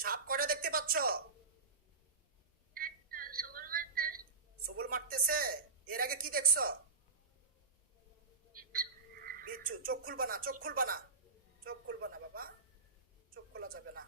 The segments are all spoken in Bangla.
সাপ কয়টা দেখতে পাচ্ছ? সবল মারতেছে। এর আগে কি দেখছো? বিচ্ছু। চোখ খুলবা না, চোখ খুলবা না, চোখ খুলবা না বাবা, চোখ খোলা যাবে না।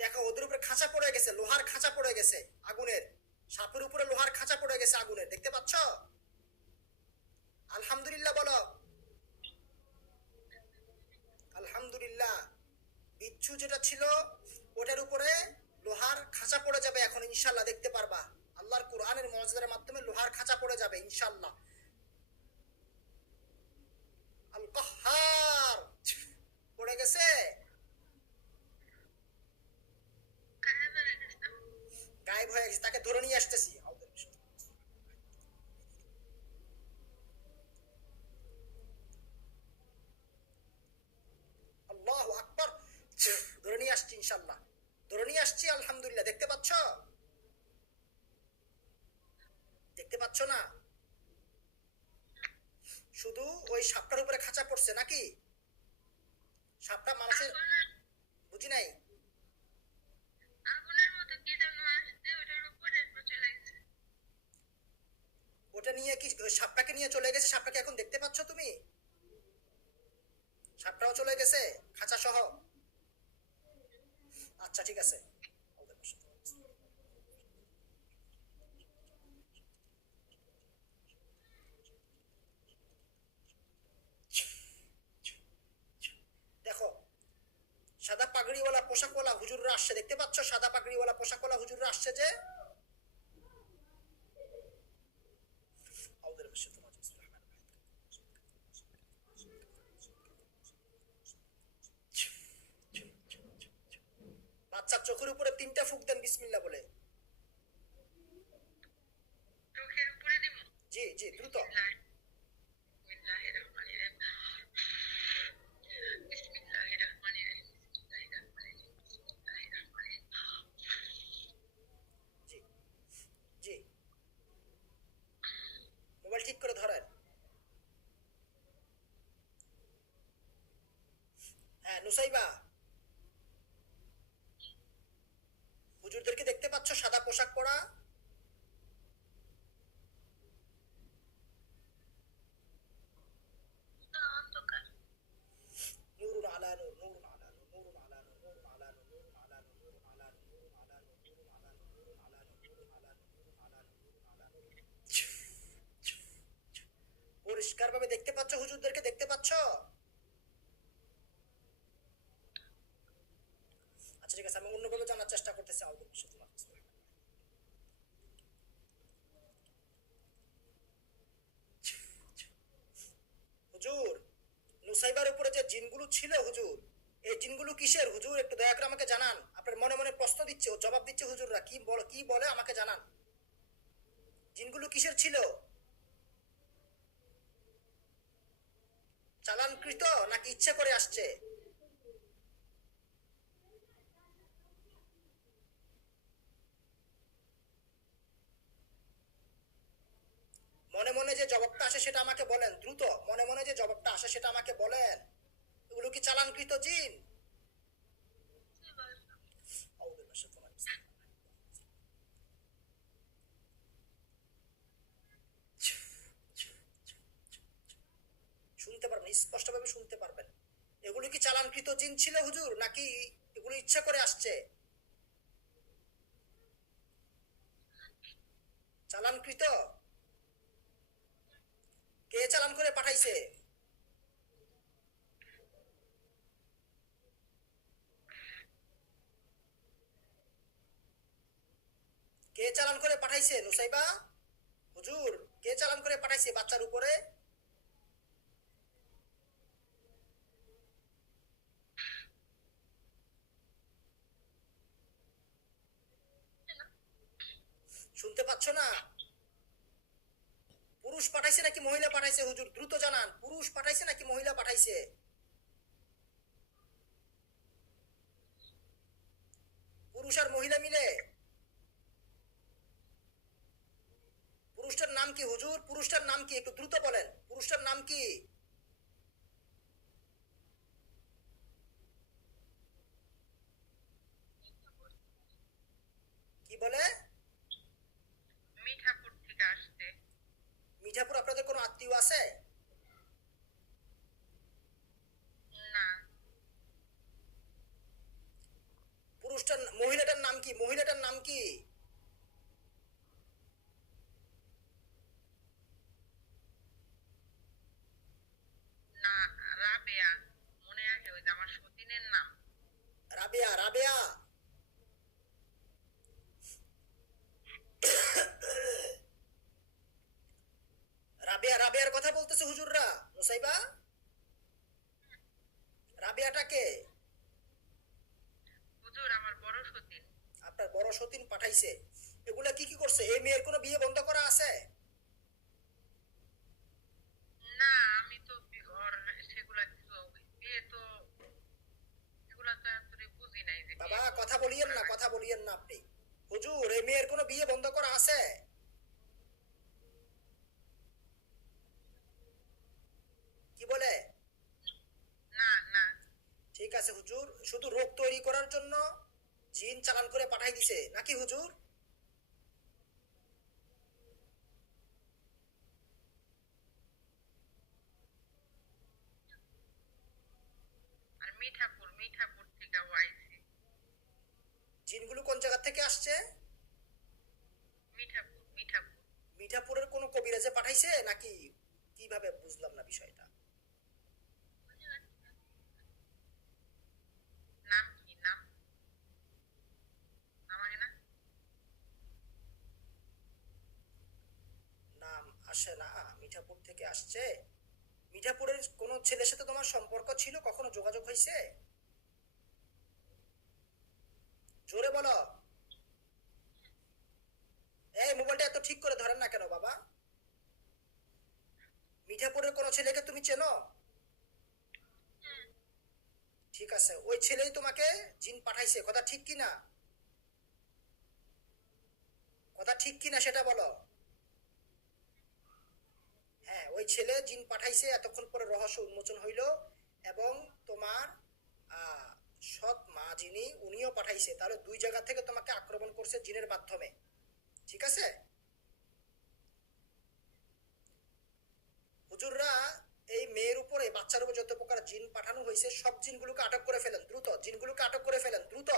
দেখো ওদের উপরে খাঁচা পড়ে গেছে, লোহার খাঁচা পড়ে গেছে আগুনের। সাপের উপরে লোহার খাঁচা পড়ে গেছে আগুনের, দেখতে পাচ্ছ? আলহামদুলিল্লাহ বলো। আলহামদুলিল্লাহ। বিচ্ছু যেটা ছিল ওটার উপরে লোহার খাঁচা পড়ে যাবে এখন ইনশাল্লাহ, দেখতে পারবা। আল্লাহর কোরআনের মুজিজার মাধ্যমে লোহার খাঁচা পড়ে যাবে ইনশাল্লাহ। আল কাহ্হার পড়ে গেছে। গায়েব হয়ে গেছে, তাকে ধরে নিয়ে আসতেছি। আল্লাহু আকবার। ধরে নিয়ে আসছি ইনশাল্লাহ, ধরে নিয়ে আসছি আলহামদুলিল্লাহ। দেখতে পাচ্ছ? দেখতে পাচ্ছ না? শুধু ওই সাপটার উপরে খাঁচা পড়ছে নাকি? সাপটা মানুষের, বুঝি নাই। ওটা নিয়ে কি ওই সাপটাকে নিয়ে চলে গেছে? সাপটাকে এখন দেখতে পাচ্ছ তুমি? সাপটাও চলে গেছে খাঁচা সহ। আচ্ছা ঠিক আছে। দেখো সাদা পাগড়িওয়ালা পোশাকওয়ালা হুজুররা আসছে, দেখতে পাচ্ছ? সাদা পাগড়িওয়ালা পোশাকওয়ালা হুজুররা আসছে যে। বাচ্চার চোখের উপরে 3টা ফুঁক দেন বিসমিল্লাহ বলে। জি জি দ্রুত। জি জি। মোবাইল ঠিক করে ধরেন। হ্যাঁ নুসাইবা, হুজুরদেরকে দেখতে পাচ্ছ সাদা পোশাক পরা? নূরুন আলা নূর, নূরুন আলা নূর, নূরুন আলা নূর, নূরুন আলা নূর, নূরুন আলা নূর, নূরুন আলা নূর, নূরুন আলা নূর, নূরুন আলা নূর, নূরুন আলা নূর, নূরুন আলা নূর, নূরুন আলা নূর, নূরুন আলা নূর। পরিষ্কার ভাবে দেখতে পাচ্ছ? হুজুরদেরকে দেখতে পাচ্ছ? আচ্ছা ঠিক আছে, আমি অন্যভাবে জানার চেষ্টা করতেছি। আউযু বিল্লাহি। হুজুর, নুসাইবার উপরে যে জিনগুলো ছিল হুজুর, এই জিনগুলো কিসের হুজুর? একটু দয়া করে আমাকে জানান। আপনার মনে মনে প্রশ্ন দিচ্ছে, ও জবাব দিচ্ছে। হুজুররা কি বলে আমাকে জানান। জিনগুলো কিসের ছিল? চালানকৃত নাকি ইচ্ছা করে আসছে? মনে মনে যে জবাবটা আসে সেটা আমাকে বলেন দ্রুত। মনে মনে যে জবাবটা আসে সেটা আমাকে বলেন। এগুলো কি চালানকৃত জিন? শুনতে পারবেন, স্পষ্টভাবে শুনতে পারবেন। এগুলো কি চালানকৃত জিন ছিল হুজুর, নাকি এগুলো ইচ্ছা করে আসছে? চালানকৃত। কে চালান করে পাঠাইছে? কে চালান করে পাঠাইছে নুসাইবা? হুজুর, কে চালান করে পাঠাইছে বাচ্চার উপরে? শুনতে পাচ্ছ না? পুরুষ পাঠাইছে নাকি মহিলা পাঠাইছে হুজুর? দ্রুত জানান, পুরুষ পাঠাইছে নাকি মহিলা পাঠাইছে? পুরুষ পুরুষ আর মহিলা মিলে। পুরুষটার নাম কি হুজুর? পুরুষটার নাম কি? একটু দ্রুত বলেন, পুরুষটার নাম কি? কি বলে? মিঠাপুর থেকে আসছে। মিঠাপুর আপনাদের কোনো আত্মীয় আছে? না। মহিলাটার নাম কি? মহিলাটার নাম কি? না, রাবেয়া। মনে আছে, ওই যে আমার সতীনের নাম। রাবেয়া, রাবেয়া। রাবেয়া, রাবেয়ার কথা বলতেছে হুজুররা মুসাইবা। রাবেয়াটাকে? হুজুর, আমার বড় সতীন। আপনার বড় সতীন পাঠাইছে। এগুলা কি কি করছে? এই মেয়ের কোনো বিয়ে বন্ধ করা আছে? না, আমি তো ওর সেগুলা কিছু বিয়ে তো এগুলা তো এতটাই বুঝি নাই যে বাবা বিয়ে কথা বন্ধ বলিয়েন করা না, লাগে। কথা বলিয়েন না আপনি। হুজুর এই মেয়ের কোনো বিয়ে বন্ধ করা আছে? কি বলে? না, না। ঠিক আছে হুজুর, শুধু রোগ তৈরি করার জন্য জিন চালান করে পাঠাই দিছে নাকি হুজুর? আর মিঠাপুর, মিঠাপুর থেকে ও আইছে। জিনগুলো কোন জায়গা থেকে আসছে? মিঠাপুর, মিঠাপুর। মিঠাপুরের কোনো কবিরাজে পাঠাইছে নাকি? কিভাবে বুঝলাম না বিষয়টা। নাম কি? নাম আমার না। নাম আসে না। মিঠাপুর থেকে আসছে। মিঠাপুরের কোনো ছেলের সাথে তোমার সম্পর্ক ছিল? কখনো যোগাযোগ হয়েছে? জোরে বলো। এই মোবাইলটা এত ঠিক করে ধরেন না কেন বাবা? মিঠাপুরের কোনো ছেলেকে তুমি চেনো? ঠিক আছে, ওই ছেলেই তোমাকে জিন পাঠাইছে, কথা ঠিক কি না? কথা ঠিক কি না সেটা বলো। হ্যাঁ, ওই ছেলে জিন পাঠাইছে, এতক্ষণ পরে রহস্য উন্মোচন হইল। এবং তোমার আহ, সৎ মা যিনি উনিও পাঠাইছে, তাহলে দুই জায়গা থেকে তোমাকে আক্রমণ করছে জিনের মাধ্যমে। ঠিক আছে হুজুররা, এই মেয়ের উপরে, বাচ্চার উপর যত প্রকার জিন পাঠানো হয়েছে সব জিনগুলোকে আটক করে ফেলেন দ্রুত, জিনগুলোকে আটক করে ফেলেন দ্রুত।